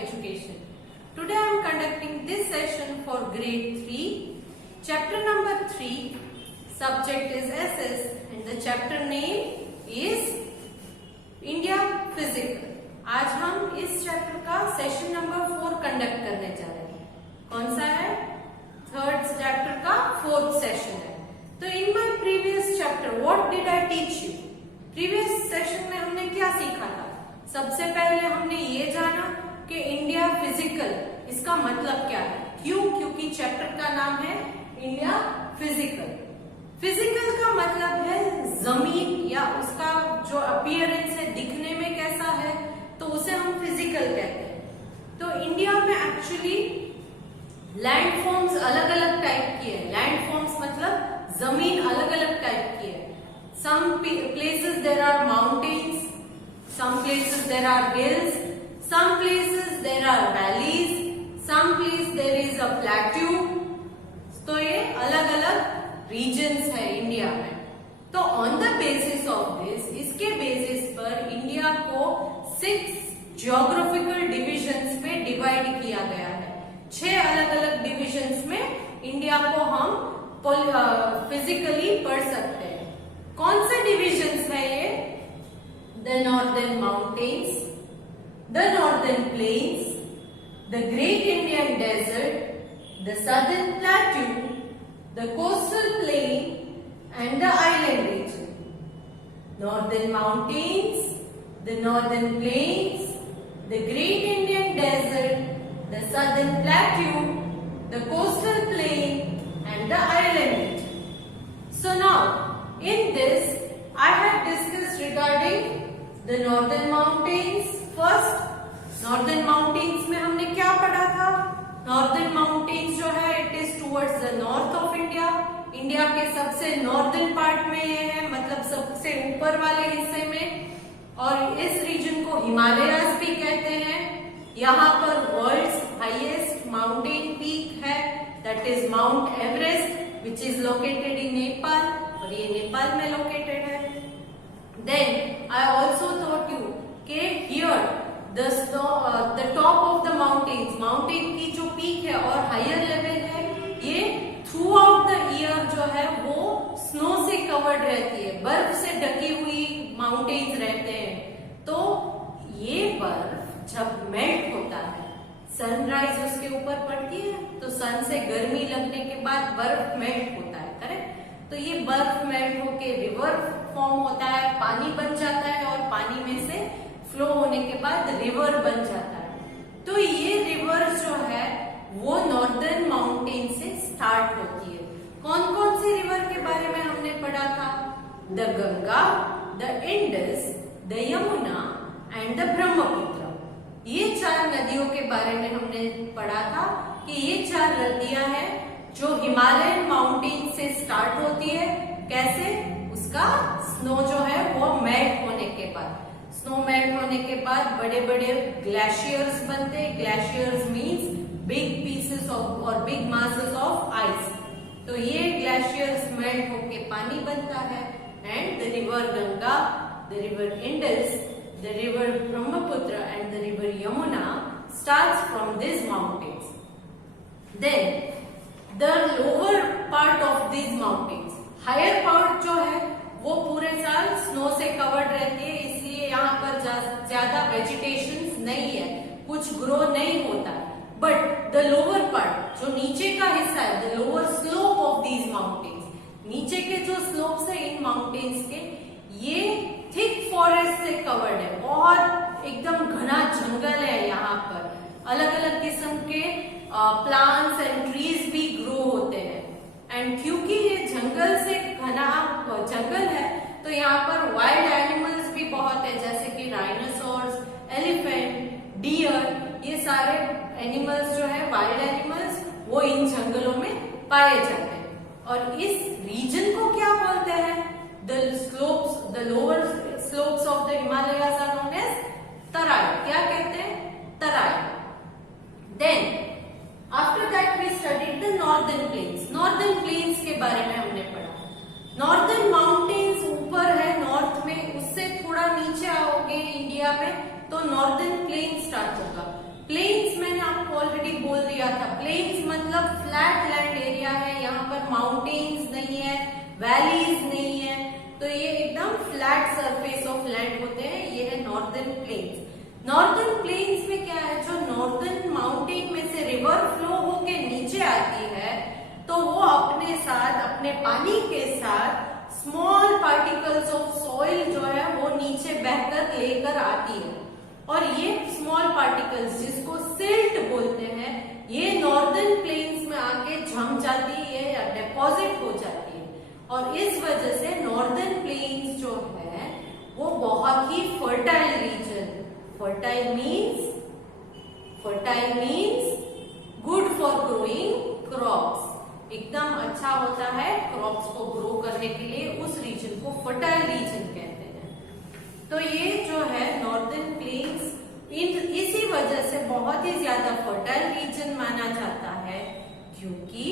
Education. Today I am conducting this session for grade 3, chapter number 3, subject is SS and the chapter name is India Physical. आज हम इस chapter का session number 4 conduct करने जा रहे हैं. कौन सा है? थर्ड चैप्टर का फोर्थ सेशन है. तो in my previous chapter what did I teach you? Previous session में हमने क्या सीखा था? सबसे पहले हमने ये जाना कि इंडिया फिजिकल इसका मतलब क्या है. क्यों? क्योंकि चैप्टर का नाम है इंडिया फिजिकल. फिजिकल का मतलब है जमीन या उसका जो अपीयरेंस है, दिखने में कैसा है, तो उसे हम फिजिकल कहते हैं. तो इंडिया में एक्चुअली लैंडफॉर्म्स अलग अलग टाइप की है. लैंडफॉर्म्स मतलब जमीन अलग अलग टाइप की है. Some places there are mountains, some places there are hills, some places there are valleys, some place there is a plateau. तो ये अलग अलग regions है इंडिया में. तो on the basis of this, इसके basis पर इंडिया को 6 geographical divisions में divide किया गया है. 6 अलग अलग divisions में इंडिया को हम physically पढ़ सकते हैं. कौन से divisions है ये? The northern mountains, the northern plains, the great Indian desert, the southern plateau, the coastal plain and the island region. Northern mountains, the northern plains, the great Indian desert, the southern plateau, the coastal plain and the island region. So now in this I have discussed regarding the northern mountains. First northern mountains में हमने क्या पढ़ा था? northern mountains जो है it is towards the north of India. India के सबसे northern part में ये है, मतलब सबसे ऊपर वाले हिस्से में. और इस रीजन को हिमालयाज भी कहते हैं. यहाँ पर वर्ल्ड्स हाईएस्ट माउंटेन पीक है, that is mount Everest which is located in Nepal, और ये नेपाल में लोकेटेड है. Then I also taught you कि here the top of the mountains, mountain की जो peak है और higher level है, ये throughout the year जो है वो snow से covered रहती है, बर्फ से ढकी हुई mountains रहते हैं. तो ये बर्फ जब मेल्ट होता है, सनराइज उसके ऊपर पड़ती है, तो सन से गर्मी लगने के बाद बर्फ मेल्ट होता है, करेक्ट. तो ये बर्फ मेल्ट होके रिवर फॉर्म होता है, पानी बन जाता है, और पानी में से फ्लो होने के बाद रिवर बन जाता है. तो ये रिवर जो है वो नॉर्दर्न माउंटेन से स्टार्ट होती है. कौन कौन सी रिवर के बारे में हमने पढ़ा था? The Ganga, the Indus, the Yamuna and the Brahmaputra. ये 4 नदियों के बारे में हमने पढ़ा था कि ये 4 नदियां हैं जो हिमालयन माउंटेन से स्टार्ट होती है. कैसे? उसका स्नो जो है वो मेल्ट होने के बाद, स्नो मेल्ट होने के बाद बड़े बड़े ग्लेशियर्स बनते हैं. Glaciers means big pieces of और बिग मासेस ऑफ आइस. तो ये ग्लेशियर्स मेल्ट होके पानी बनता है. And the river Ganga, the river Indus, the river Brahmaputra and the river Yamuna starts from this mountains. Then the lower part of these mountains, higher part जो है वो पूरे साल स्नो से कवर्ड रहती है, इसलिए यहाँ पर ज्यादा वेजिटेशन नहीं है, कुछ ग्रो नहीं होता. बट द लोअर पार्ट जो नीचे का हिस्सा है, the lower slope of these mountains, नीचे के जो स्लोप्स है इन माउंटेन्स के, ये थिक फॉरेस्ट से कवर्ड है. बहुत एकदम घना जंगल है. यहाँ पर अलग अलग किस्म के प्लांट्स एंड ट्रीज भी ग्रो होते हैं. एंड क्योंकि ये जंगल से घना जंगल है, तो यहाँ पर वाइल्ड एनिमल्स भी बहुत है, जैसे कि राइनोसॉर्स, एलिफेंट, डियर. ये सारे एनिमल्स जो है वाइल्ड एनिमल्स, वो इन जंगलों में पाए जाते हैं. और इस रीजन को क्या बोलते हैं? The lower slopes of the Himalayas are known as Terai. क्या कहते हैं? Terai. Then after that we studied the northern plains. Northern plains के बारे में हमने पढ़ा. नॉर्दर्न माउंटेन्स ऊपर है नॉर्थ में, उससे थोड़ा नीचे आओगे इंडिया में तो नॉर्दर्न प्लेन स्टार्ट होगा. प्लेन्स मैंने आपको ऑलरेडी बोल दिया था, प्लेन्स मतलब फ्लैट लैंड एरिया है, यहाँ पर माउंटेन्स नहीं है, वैलीज नहीं है, तो ये एकदम फ्लैट सरफेस ऑफ लैंड होते हैं, ये है नॉर्दर्न प्लेन्स। नॉर्दर्न प्लेन्स में क्या है, जो नॉर्दर्न माउंटेन में से रिवर फ्लो होके नीचे आती है, तो वो अपने साथ, अपने पानी के साथ स्मॉल पार्टिकल्स ऑफ सॉइल जो है वो नीचे बहकर लेकर आती है, और ये स्मॉल पार्टिकल्स जिसको सिल्ट बोलते हैं, ये नॉर्दर्न प्लेन्स में आके जम जाती है या डिपॉजिट हो जाती है, और इस वजह से नॉर्दर्न प्लेन्स जो है वो बहुत ही fertile region, fertile means good for growing crops, एकदम अच्छा होता है क्रॉप्स को ग्रो करने के लिए, उस रीजन को फर्टाइल रीजन कहते हैं। तो ये जो है नॉर्दर्न प्लेन्स इसी वजह से बहुत ही ज्यादा फर्टाइल रीजन माना जाता है, क्योंकि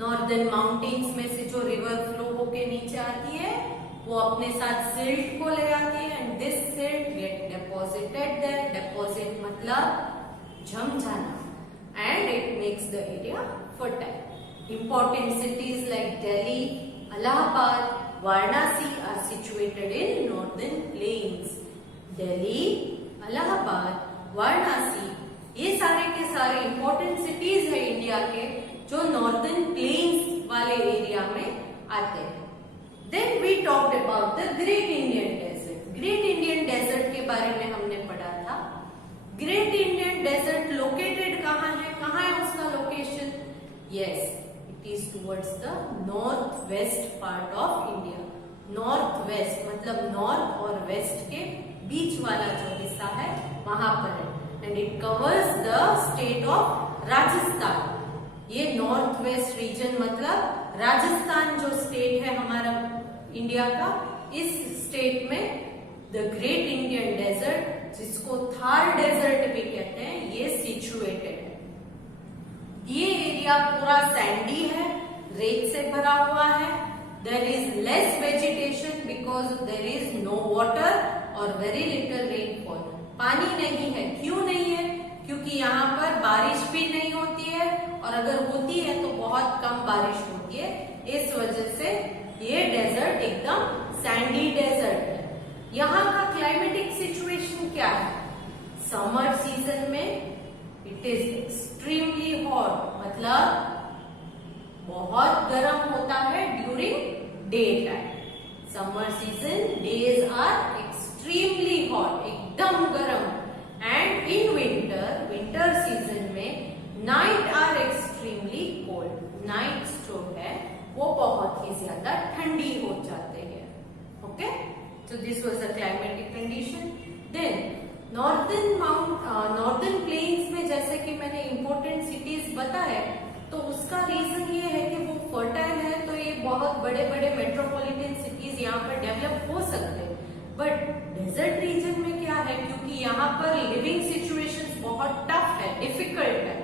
नॉर्दर्न माउंटेन्स में से जो रिवर फ्लो होके नीचे आती है वो अपने साथ सिल्ट को ले आती है, and this silt get deposited there, deposit मतलब जम जाना, and it makes the area fertile. Important cities like Delhi, Allahabad, Varanasi are situated in northern plains. Delhi, Allahabad, Varanasi, ये सारे के सारे important cities है इंडिया के जो northern plains वाले एरिया में आते हैं। Then we talked about the Great Indian Desert. Great Indian Desert के बारे में हमने पढ़ा था। ग्रेट इंडियन डेजर्ट लोकेटेड कहाँ है, कहाँ है उसका location? Yes, it is towards the north west part of India. North west मतलब नॉर्थ और वेस्ट के बीच वाला जो हिस्सा है वहां पर है, and it covers the state of Rajasthan. ये नॉर्थ वेस्ट रीजन मतलब राजस्थान जो स्टेट है हमारा इंडिया का, इस स्टेट में द ग्रेट इंडियन डेजर्ट, जिसको थार डेजर्ट भी कहते हैं, ये सिचुएटेड है। ये एरिया पूरा सैंडी है, रेत से भरा हुआ है। There is less vegetation because there is no water और वेरी लिटिल रेनफॉल। पानी नहीं है, क्यों नहीं है? क्योंकि यहाँ पर बारिश भी नहीं होती है, और अगर होती है तो बहुत कम बारिश होती है, इस वजह से ये डेजर्ट एकदम सैंडी डेजर्ट है। यहाँ का क्लाइमेटिक सिचुएशन क्या है? समर सीजन में इट इज एक्सट्रीमली हॉट, मतलब बहुत गर्म होता है during day time. Summer season days are extremely hot, एकदम गर्म, एंड इन विंटर सीजन में night are extremely cold. Nights जो है वो बहुत ही ज्यादा ठंडी हो जाते हैं। Okay, so this was the climatic condition. Then northern plains में जैसे कि मैंने important cities बताए, तो उसका रीजन ये है कि वो फर्टाइल है, तो ये बहुत बड़े बड़े मेट्रोपॉलिटन सिटीज यहाँ पर डेवलप हो सकते हैं। बट डेजर्ट रीजन में क्या है, क्योंकि यहाँ पर लिविंग सिचुएशंस बहुत टफ है, डिफिकल्ट है,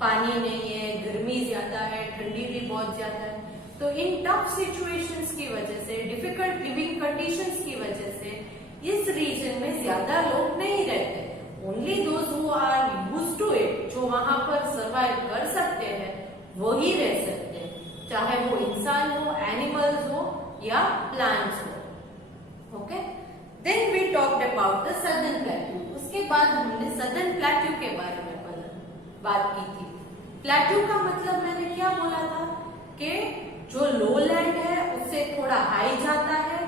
पानी नहीं है, गर्मी ज्यादा है, ठंडी भी बहुत ज्यादा है, तो इन टफ सिचुएशंस की वजह से, डिफिकल्ट लिविंग कंडीशंस की वजह से इस रीजन में ज्यादा लोग नहीं रहते। Only those who are used to it, जो वहां पर सर्वाइव कर सकते हैं, वही रह सकते हैं, चाहे वो इंसान हो, एनिमल्स हो या प्लांट्स हो। Okay, then we talked about the southern plateau. उसके बाद हमने सदर्न प्लेट्यू के बारे में बात की थी। प्लेट्यू का मतलब मैंने क्या बोला था कि जो लो लैंड है उससे थोड़ा हाई जाता है,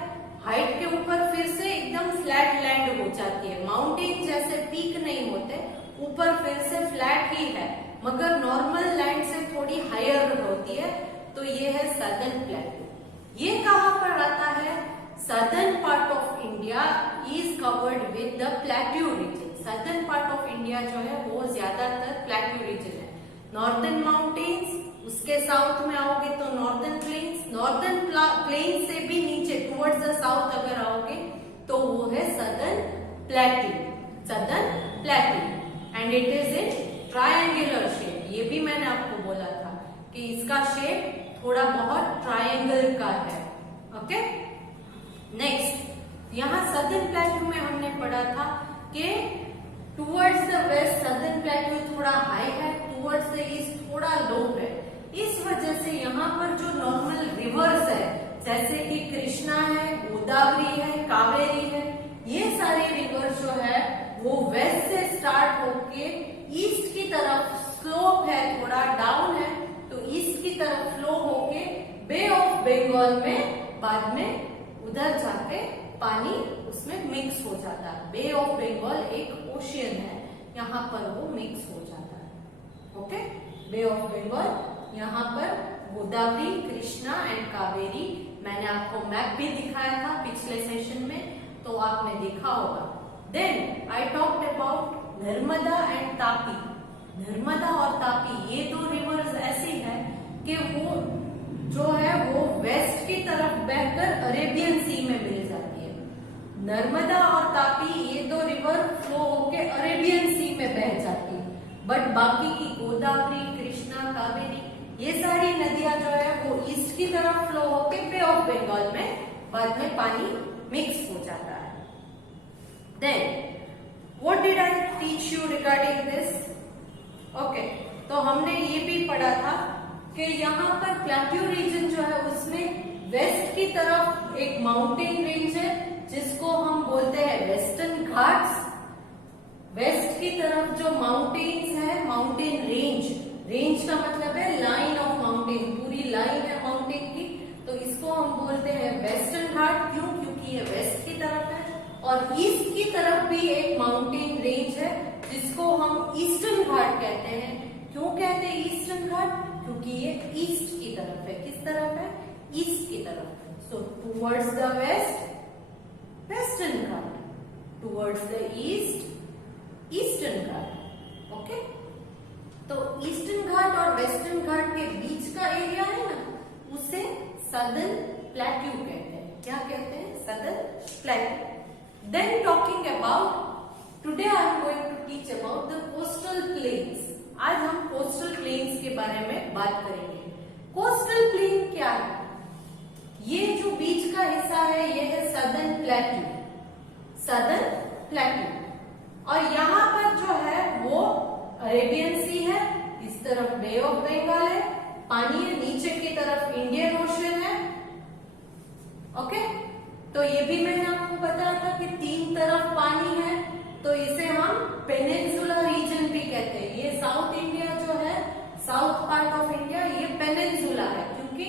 हाइट के ऊपर फिर से एकदम फ्लैट लैंड हो जाती है। माउंटेन जैसे पीक नहीं होते, ऊपर फिर से फ्लैट ही है, मगर नॉर्मल लैंड से थोड़ी हायर होती है, तो ये है सदर्न प्लेट्यू। ये कहाँ पर आता है? Southern part of India is covered with the plateau region. Southern part of India जो है वो ज्यादातर प्लेट्यू रीजन है। नॉर्दर्न माउंटेन्स, उसके साउथ में आओगे तो नॉर्दर्न प्लेन्स, नॉर्दर्न प्लेन्स से भी नीचे टुवर्ड्स द साउथ अगर आओगे तो वो है southern plateau. Southern plateau and it is in triangular shape. ये भी मैंने आपको बोला था कि इसका शेप थोड़ा बहुत ट्रायंगल का है। ओके, नेक्स्ट यहाँ सदर्न प्लेट्यू में हमने पढ़ा था कि towards the west southern plateau थोड़ा हाई है, टूवर्ड्स द ईस्ट थोड़ा लो है। इस वजह से यहाँ पर जो नॉर्मल रिवर्स है जैसे कि कृष्णा है, गोदावरी है, कावेरी है, ये सारे रिवर्स जो है वो वेस्ट से स्टार्ट होके ईस्ट की तरफ स्लोप है, थोड़ा डाउन है, तो ईस्ट की तरफ फ्लो होके बे ऑफ बंगाल में बाद में उधर जाके पानी उसमें मिक्स हो जाता है। बे ऑफ बंगाल एक ओशियन है, यहाँ पर वो मिक्स हो जाता है। ओके, बे ऑफ बंगाल, यहाँ पर गोदावरी, कृष्णा एंड कावेरी। मैंने आपको मैप भी दिखाया था पिछले सेशन में, तो आपने देखा होगा। Then I talked about Narmada and Tapi. Narmada और तापी ये दो रिवर्स ऐसी है कि वो जो है वो वेस्ट की तरफ बहकर अरेबियन सी में मिल जाती है। नर्मदा और तापी ये दो रिवर फ्लो होके अरेबियन सी में बह जाती है, बट बाकी की गोदावरी, कृष्णा, कावेरी ये सारी नदियां जो है वो ईस्ट की तरफ फ्लो होके बे ऑफ बंगाल में बाद में पानी मिक्स हो जाता है। Then what did I teach you regarding this? Okay, तो हमने ये भी पढ़ा था कि यहाँ पर प्लेट्यू रीजन जो है उसमें वेस्ट की तरफ एक माउंटेन रेंज है जिसको हम बोलते हैं वेस्टर्न घाट्स। वेस्ट की तरफ जो माउंटेन्स है, माउंटेन रेंज, रेंज का मतलब है लाइन ऑफ माउंटेन, पूरी लाइन है माउंटेन की, तो इसको हम बोलते हैं वेस्टर्न घाट। क्यों? क्योंकि ये वेस्ट की तरफ है। और ईस्ट की तरफ भी एक माउंटेन रेंज है जिसको हम ईस्टर्न घाट कहते हैं। क्यों कहते हैं ईस्टर्न घाट? क्योंकि ये ईस्ट की तरफ है। किस तरफ है? ईस्ट की तरफ है। So towards the west western Ghat, towards the east eastern Ghat. Okay, तो ईस्टर्न घाट और वेस्टर्न घाट के बीच का एरिया है ना, उसे सदर्न प्लेट्यू कहते हैं। क्या कहते हैं? Southern plateau. Then talking about, today I am going to teach about the coastal plains. आज हम कोस्टल प्लेन्स के बारे में बात करेंगे। कोस्टल प्लेन क्या है? ये जो बीच का हिस्सा है ये है सदर्न प्लेट्यू, सदर्न प्लेट्यू। और यहाँ पर जो है वो अरेबियन सी है, इस तरफ बे ऑफ बंगाल है, पानी है, नीचे की तरफ इंडियन ओशन है। ओके, तो ये भी मैंने आपको बताया था कि तीन तरफ पानी है, तो इसे हम पेनिनसुला रीजन भी कहते हैं। ये साउथ इंडिया जो है, साउथ पार्ट ऑफ इंडिया, ये पेनिनसुला है क्योंकि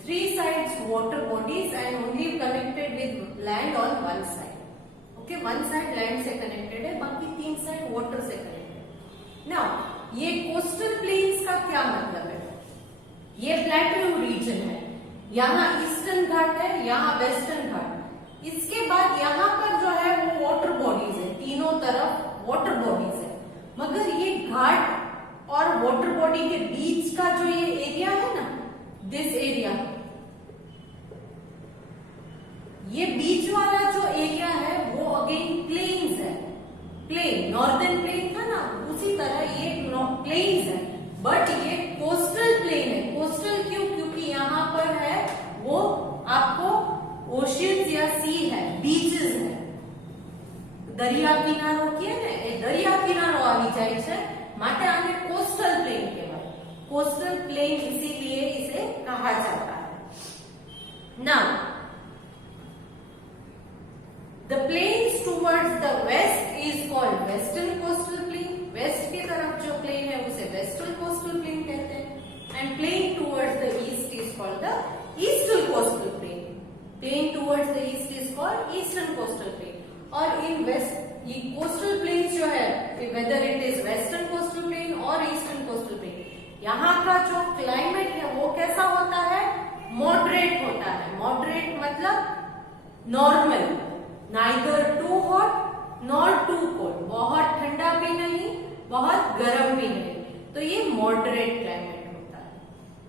3 sides water bodies and only connected with land on one side. Okay, one side land से कनेक्टेड है, बाकी 3 साइड वाटर से कनेक्टेड। नाउ ये कोस्टल प्लेन्स का क्या मतलब है? ये प्लेट्यू रीजन है, यहाँ ईस्टर्न घाट है, यहाँ वेस्टर्न घाट। इसके बाद यहाँ पर जो है वो वाटर बॉडीज है, तीनों तरफ वाटर बॉडीज है, मगर ये घाट और वाटर बॉडी के बीच का जो ये एरिया है ना, दिस एरिया, ये बीच वाला जो एरिया है वो अगेन प्लेन्स है। प्लेन, नॉर्दर्न प्लेन था ना, उसी तरह ये प्लेन्स है, बट ये कोस्टल प्लेन है। कोस्टल क्यों? क्योंकि यहाँ पर है वो आपको ओशियंस या सी है, बीचेस है, दरिया किनारो किए ने, ए दरिया किनारो આવી જાય છે, માટે આને कोस्टल प्लेन કહેવાય। कोस्टल प्लेन इसीलिए इसे कहा जाता है। Now the plains towards the west is called western coastal plain. West की तरफ जो प्लेन है उसे वेस्टर्न कोस्टल प्लेन कहते हैं। And plain towards the east is called the eastern coastal plain. Plain towards the east is called eastern coastal plain. और in west ये coastal plains जो है, whether it is western coastal plain और eastern coastal plain, यहाँ का जो climate है वो कैसा होता है? मॉडरेट होता है। मॉडरेट मतलब normal, neither too hot nor too cold, बहुत ठंडा भी नहीं, बहुत गर्म भी नहीं, तो ये मॉडरेट क्लाइमेट होता है।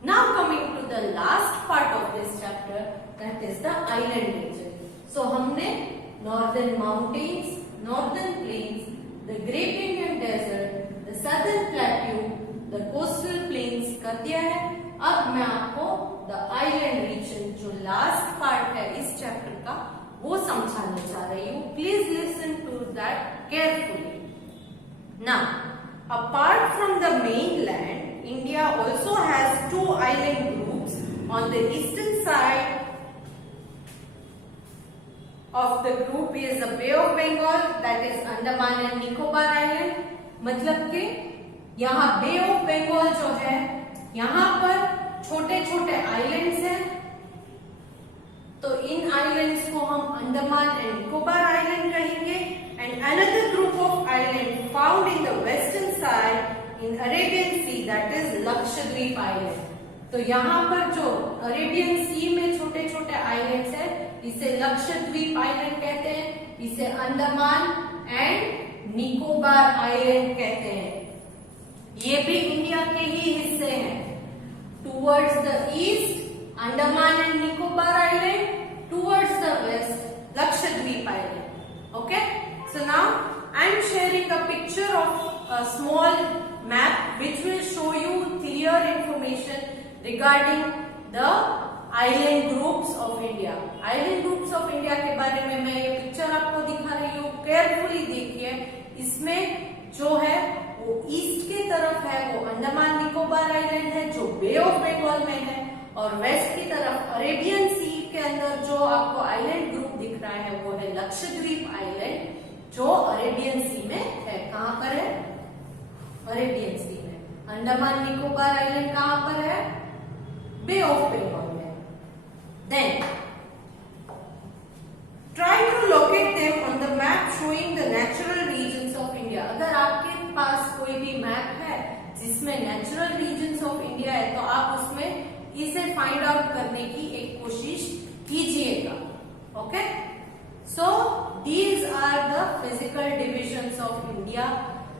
Now coming to the last part of this chapter, that is the island region. So हमने northern mountains, northern plains, the great Indian desert, the southern plateau, the coastal plains कर दिया है। अब मैं आपको the island region जो last part है इस चैप्टर का वो समझाने जा रही हूँ। Please listen to that carefully. Now, apart from the mainland, India also has two island groups on the eastern side of the group is the Bay of Bengal, that is Andaman and Nicobar Island. मतलब कि यहाँ बे of Bengal जो है, यहाँ पर छोटे छोटे islands हैं, तो इन आइलैंड्स को हम अंडमान एंड निकोबार आइलैंड कहेंगे. And another group of island found in the western side in Arabian sea, that is Lakshadweep island. तो यहाँ पर जो अरेबियन सी में छोटे छोटे आइलैंड्स हैं, इसे लक्षद्वीप आइलैंड कहते हैं, इसे अंडमान एंड निकोबार आइलैंड कहते हैं. ये भी इंडिया के ही हिस्से हैं. Towards the east Andaman and Nicobar island, towards the west Lakshadweep island. Okay, so now I am sharing a picture of a small map which will show you clear information regarding the island groups of India. Island groups of India के बारे में मैं ये picture आपको दिखा रही हूँ. Carefully देखिए, इसमें जो है वो ईस्ट की तरफ है वो अंडमान निकोबार आइलैंड है जो बे ऑफ बंगाल में है, और वेस्ट की तरफ अरेबियन सी के अंदर जो आपको आइलैंड ग्रुप दिख रहा है वो है लक्षद्वीप आइलैंड जो अरेबियन सी में है. कहाँ पर है? अरेबियन सी में. अंडमान निकोबार आइलैंड कहाँ पर है? बे ऑफ बंगाल में. Then try to locate them on the map showing the natural regions of India. अगर आपके पास कोई भी मैप है जिसमें नेचुरल रीजन्स ऑफ इंडिया है तो आप उसमें इसे फाइंड आउट करने की एक कोशिश कीजिएगा. Okay, so these are the physical divisions of India.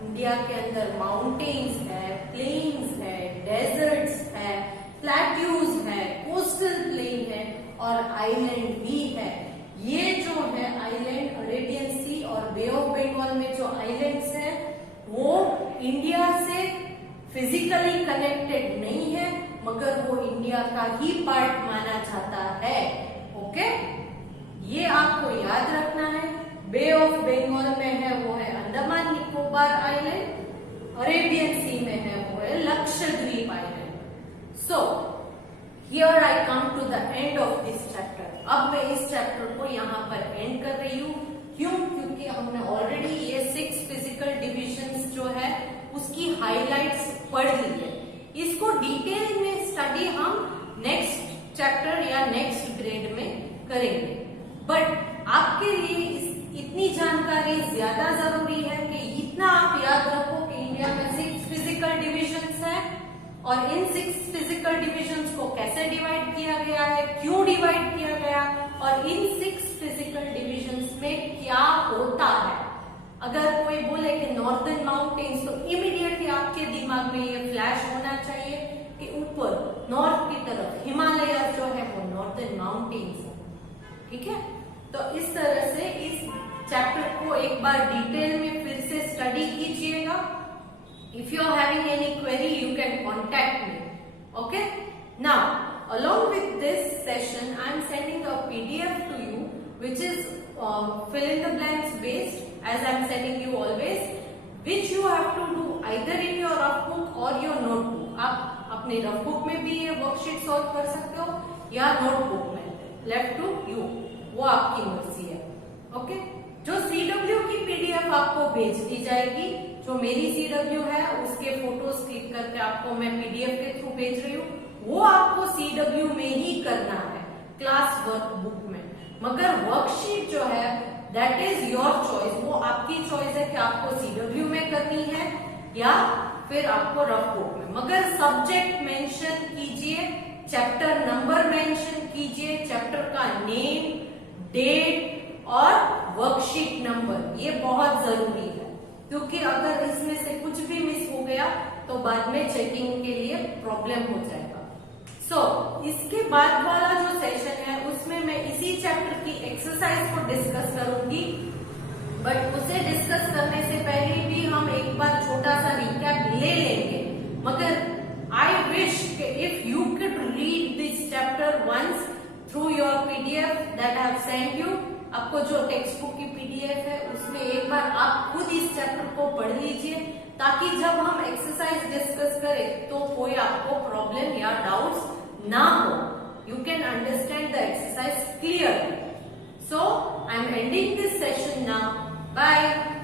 India के अंदर माउंटेन्स है, प्लेन्स है, डेजर्ट्स है, प्लेट्यूज है, कोस्टल प्लेन है और आइलैंड भी है. ये जो है आइलैंड अरेबियन सी और बे ऑफ बंगाल में जो आइलैंड्स हैं वो इंडिया से फिजिकली कनेक्टेड नहीं है, मगर वो इंडिया का ही पार्ट माना जाता है. ओके, ये आपको याद रखना है. बे ऑफ बंगाल में है वो है Andaman Nicobar island, Arabian sea में है वो है Lakshadweep island. So here I come to the end of this chapter. अब मैं इस चैप्टर को यहाँ पर एंड कर रही हूँ. क्यों? क्योंकि हमने ऑलरेडी ये 6 फिजिकल डिविजन्स जो है उसकी हाइलाइट्स पढ़ ली है. इसको डिटेल में स्टडी हम नेक्स्ट चैप्टर या नेक्स्ट ग्रेड में करेंगे. बट आपके लिए इतनी जानकारी ज्यादा जरूरी है कि इतना आप याद रखो कि इंडिया में 6 फिजिकल डिविजन्स हैं और इन 6 फिजिकल डिविजन्स को कैसे डिवाइड किया गया है, क्यों डिवाइड किया गया और इन 6 फिजिकल डिविजन्स में क्या होता है. अगर कोई बोले कि नॉर्दर्न माउंटेन्स तो इमीडिएटली आपके दिमाग में ये फ्लैश होना चाहिए कि ऊपर नॉर्थ की तरफ हिमालय जो है वो नॉर्दर्न माउंटेन्स है. ठीक है, तो इस तरह से इस चैप्टर को एक बार डिटेल में फिर से स्टडी कीजिएगा. If you are having any query, you can contact me. Okay? Now, along with this session, I am sending a PDF to you, which is fill in the blanks based, as I am sending you always, which you have to do either in your rough book or your notebook. आप अपने rough book में भी ये worksheet solve कर सकते हो या notebook में. लेफ्ट टू यू, वो आपकी मर्जी है. ओके, जो CW की PDF आपको भेज दी जाएगी, जो मेरी CW है उसके फोटोज क्लिक करके आपको मैं PDF के थ्रू भेज रही हूँ, वो आपको CW में ही करना है क्लास वर्कबुक में. मगर वर्कशीट जो है दैट इज योर चॉइस. वो आपकी चॉइस है कि आपको CW में करनी है या फिर आपको रफ बुक में. मगर सब्जेक्ट मेंशन कीजिए, चैप्टर नंबर मेंशन कीजिए, चैप्टर का नेम, डेट और वर्कशीट नंबर, ये बहुत जरूरी है. क्योंकि अगर इसमें से कुछ भी मिस हो गया तो बाद में चेकिंग के लिए प्रॉब्लम हो जाएगा. सो इसके बाद वाला जो सेशन है उसमें मैं इसी चैप्टर की एक्सरसाइज को डिस्कस करूंगी. बट उसे डिस्कस करने से पहले भी हम एक बार छोटा सा रिकैप ले लेंगे. मगर I wish if you can read this chapter once through your PDF that I have sent you. आपको जो टेक्स्ट बुक की PDF है उसमें एक बार आप खुद इस चैप्टर को पढ़ लीजिए ताकि जब हम एक्सरसाइज डिस्कस करें तो कोई आपको प्रॉब्लम या डाउट्स ना हो. You can understand the exercise clearly. So, I am ending this session now. Bye.